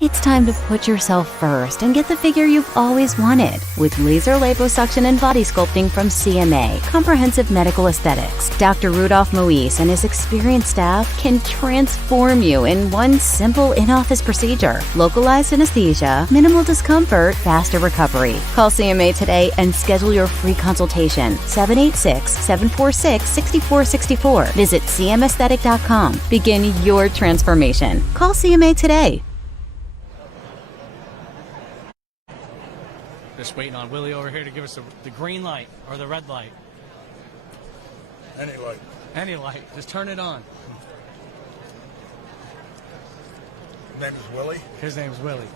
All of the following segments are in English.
It's time to put yourself first and get the figure you've always wanted with laser liposuction and body sculpting from CMA, Comprehensive Medical Aesthetics. Dr. Rudolph Moise and his experienced staff can transform you in one simple in-office procedure. Localized anesthesia, minimal discomfort, faster recovery. Call CMA today and schedule your free consultation. 786-746-6464. Visit cmaesthetic.com. Begin your transformation. Call CMA today. Just waiting on Willie over here to give us the green light or the red light. Any light. Any light. Just turn it on. His name is Willie. His name's Willie.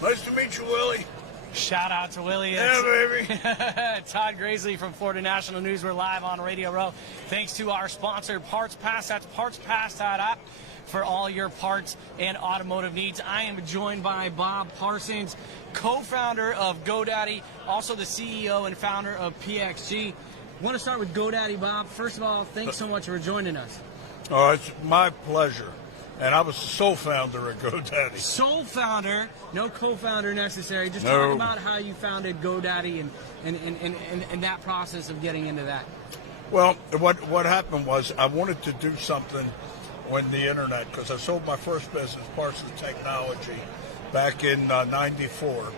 Nice to meet you, Willie. Shout out to Willie. Yeah, baby. Todd Graisley from Florida National News. We're live on Radio Row. Thanks to our sponsor, Parts Pass. That's partspass.app for all your parts and automotive needs. I am joined by Bob Parsons, co-founder of GoDaddy, also the CEO and founder of PXG. I want to start with GoDaddy, Bob. First of all, thanks so much for joining us. Oh, it's my pleasure. And I was the sole founder of GoDaddy. Sole founder, no co-founder necessary. Just No. talk about how you founded GoDaddy and that process of getting into that. Well, what happened was I wanted to do something on the internet because I sold my first business, Parsons Technology, back in '94,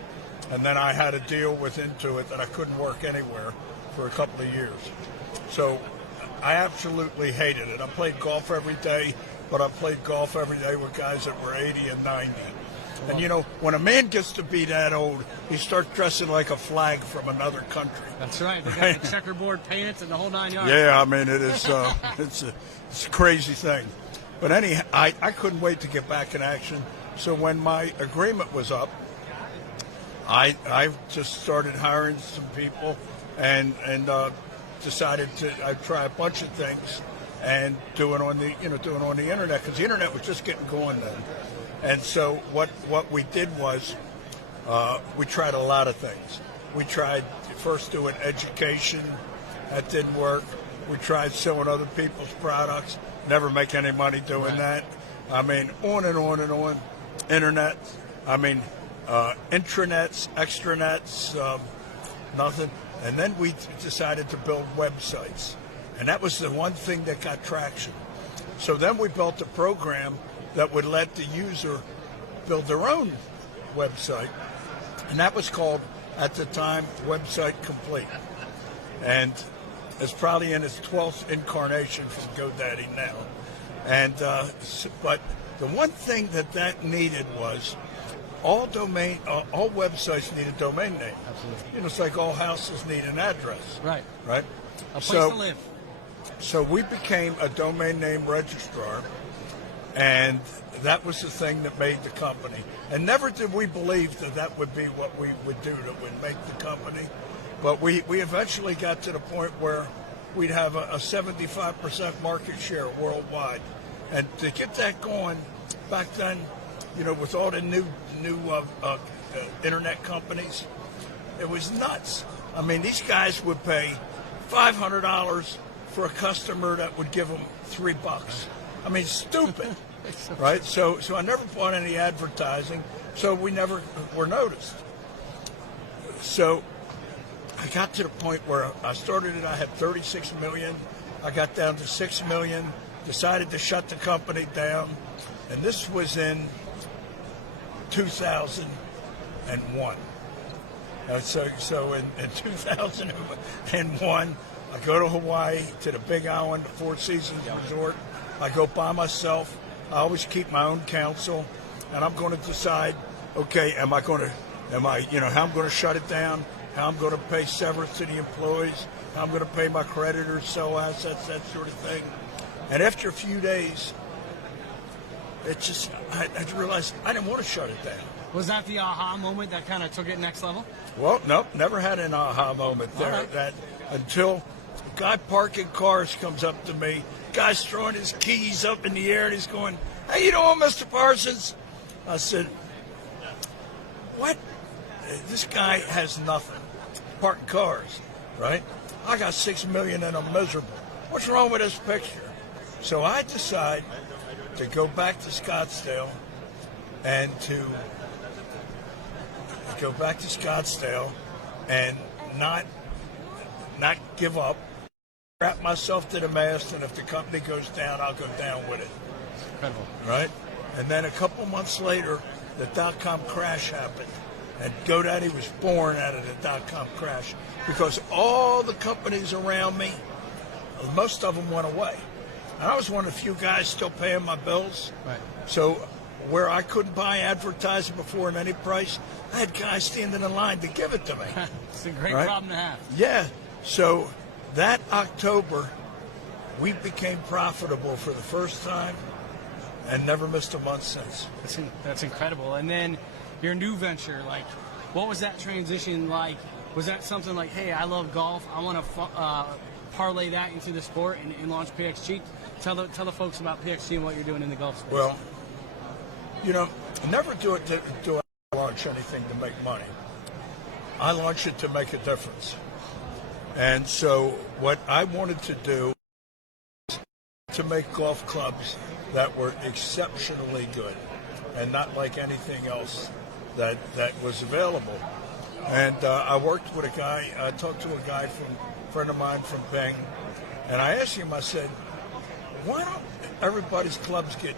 and then I had a deal with Intuit that I couldn't work anywhere for a couple of years. So I absolutely hated it. I played golf every day, but I played golf every day with guys that were 80 and 90. And you know, when a man gets to be that old, he starts dressing like a flag from another country. That's right. They got the checkerboard paintings and the whole 9 yards. Yeah, I mean, it is. It's a crazy thing. But anyhow, I couldn't wait to get back in action. So when my agreement was up, I just started hiring some people and decided I'd try a bunch of things and do it on the internet because the internet was just getting going then. And so what we did was we tried a lot of things. We tried first doing education. That didn't work. We tried selling other people's products. Never make any money doing that. I mean, on and on and on. Internet. I mean, intranets, extranets, nothing. And then we decided to build websites. And that was the one thing that got traction. So then we built a program that would let the user build their own website. And that was called, at the time, Website Complete. And it's probably in its 12th incarnation from GoDaddy now. And but the one thing that needed was all websites need a domain name. Absolutely. You know, it's like all houses need an address. Right. Right? A place to live. So we became a domain name registrar, and that was the thing that made the company. And never did we believe that would be what we would do that would make the company. But we eventually got to the point where we'd have a 75% market share worldwide. And to get that going, back then, you know, with all the new internet companies, it was nuts. I mean, these guys would pay $500 for a customer that would give them $3. I mean, stupid, right? So I never bought any advertising, so we never were noticed. So I got to the point where I started it, I had 36 million. I got down to 6 million, decided to shut the company down. And this was in 2001. So in 2001, I go to Hawaii, to the Big Island, the Four Seasons Resort. I go by myself. I always keep my own counsel. And I'm going to decide, okay, how I'm going to shut it down, how I'm going to pay severance to the employees, how I'm going to pay my creditors, sell assets, that sort of thing. And after a few days, I realized I didn't want to shut it down. Was that the aha moment that kind of took it next level? Well, nope, never had an aha moment there. Right. That until a guy parking cars comes up to me, guy's throwing his keys up in the air, and he's going, "How you doing, Mr. Parsons?" I said, "What? This guy has nothing. Parking cars, right? I got 6 million and I'm miserable. What's wrong with this picture?" So I decide to go back to Scottsdale and to go back to Scottsdale and not give up, strap myself to the mast, and if the company goes down, I'll go down with it. Incredible. Right? And then a couple months later, the dot-com crash happened. And GoDaddy was born out of the dot-com crash because all the companies around me, most of them went away. And I was one of the few guys still paying my bills. Right. So where I couldn't buy advertising before at any price, I had guys standing in line to give it to me. It's a great Right? problem to have. Yeah. So that October, we became profitable for the first time and never missed a month since. That's incredible. And then your new venture, like, what was that transition like? Was that something like, hey, I love golf, I want to parlay that into the sport and launch PXG? Tell the folks about PXG and what you're doing in the golf space. Well, never do I launch anything to make money. I launch it to make a difference. And so what I wanted to do was to make golf clubs that were exceptionally good and not like anything else that was available. And I worked with a guy, I talked to a friend of mine from Bing, and I asked him, I said, why don't everybody's clubs get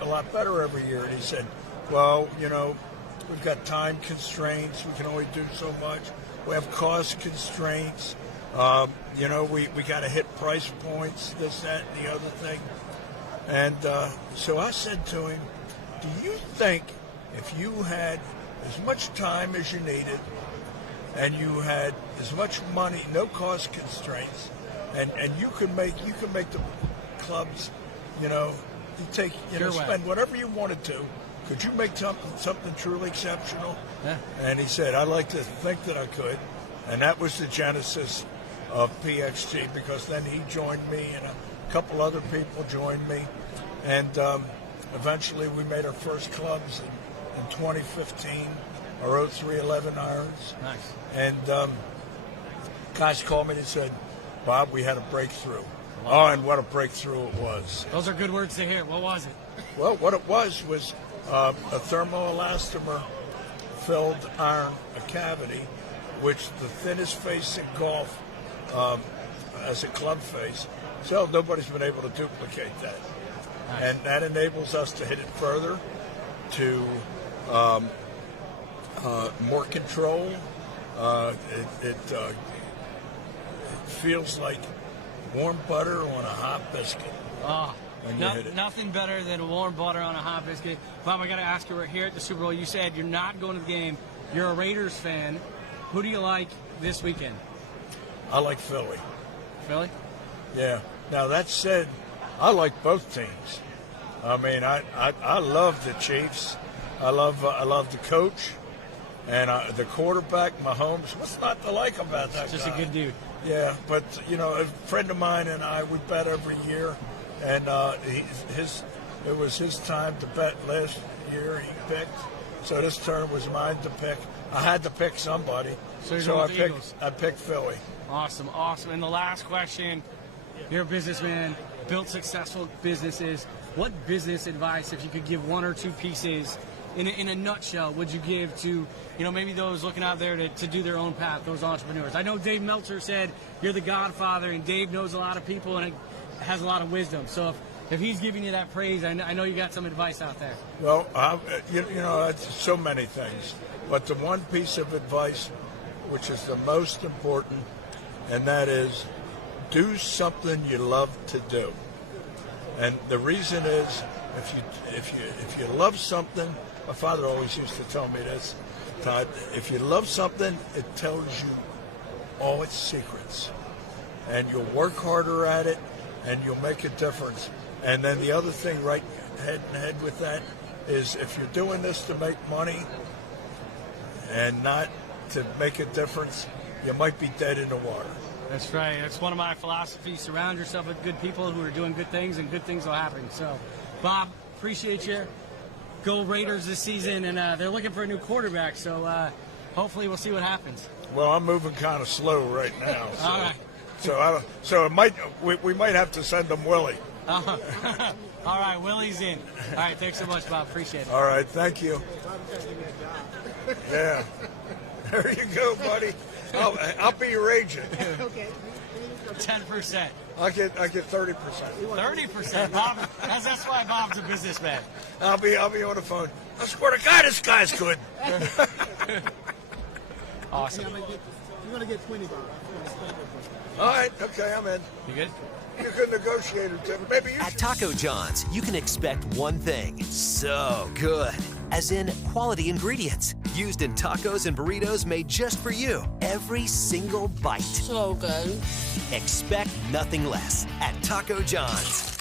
a lot better every year? And he said, well, we've got time constraints, we can only do so much. We have cost constraints. We got to hit price points, this, that, and the other thing. And so I said to him, do you think if you had as much time as you needed and you had as much money, no cost constraints, and you could make the clubs, you take, spend whatever you wanted to, could you make something truly exceptional? Yeah. And he said, I'd like to think that I could. And that was the genesis of PXG, because then he joined me and a couple other people joined me. And eventually we made our first clubs in 2015, our 0311 irons. Nice. And guys called me and said, Bob, we had a breakthrough. Wow. Oh, and what a breakthrough it was. Those are good words to hear. What was it? Well, what it was a thermoelastomer filled iron, a cavity, which the thinnest face in golf as a club face. So nobody's been able to duplicate that. Nice. And that enables us to hit it further, to more control. It feels like warm butter on a hot biscuit. Oh, when you hit it. Nothing better than warm butter on a hot biscuit. Bob, I got to ask you, we're here at the Super Bowl. You said you're not going to the game. You're a Raiders fan. Who do you like this weekend? I like Philly. Philly? Yeah. Now, that said, I like both teams. I mean, I love the Chiefs. I love the coach and the quarterback, Mahomes. What's not to like about that Just guy? a good dude. Yeah, but a friend of mine and I, we bet every year, and it was his time to bet last year. He picked, so this turn was mine to pick. I had to pick somebody, So I picked Philly. Awesome. And the last question: you're a businessman, built successful businesses. What business advice, if you could give one or two pieces, in a nutshell, would you give to maybe those looking out there to do their own path, those entrepreneurs? I know Dave Meltzer said you're the godfather, and Dave knows a lot of people and has a lot of wisdom. So if he's giving you that praise, I know you got some advice out there. Well, it's so many things, but the one piece of advice, which is the most important, and that is, do something you love to do. And the reason is, if you love something, my father always used to tell me this, Todd, if you love something, it tells you all its secrets. And you'll work harder at it, and you'll make a difference. And then the other thing, right head in head with that, is if you're doing this to make money and not to make a difference, you might be dead in the water. That's right. That's one of my philosophies. Surround yourself with good people who are doing good things, and good things will happen. So, Bob, appreciate you. Go Raiders this season, and they're looking for a new quarterback. So, hopefully, we'll see what happens. Well, I'm moving kind of slow right now. So, All right. So it might we might have to send them Willie. All right, Willie's in. All right, thanks so much, Bob. Appreciate it. All right, thank you. Yeah. There you go, buddy. I'll be your agent. Okay. 10%. I get 30%. 30%. Bob, that's why Bob's a businessman. I'll be on the phone. I swear to God, this guy's good. Awesome. You're gonna get 20 Bob. All right, okay, I'm in. You good? You're a good negotiator, Tim. Maybe you At should. Taco John's, you can expect one thing: so good. As in quality ingredients used in tacos and burritos made just for you. Every single bite. So good. Expect nothing less at Taco John's.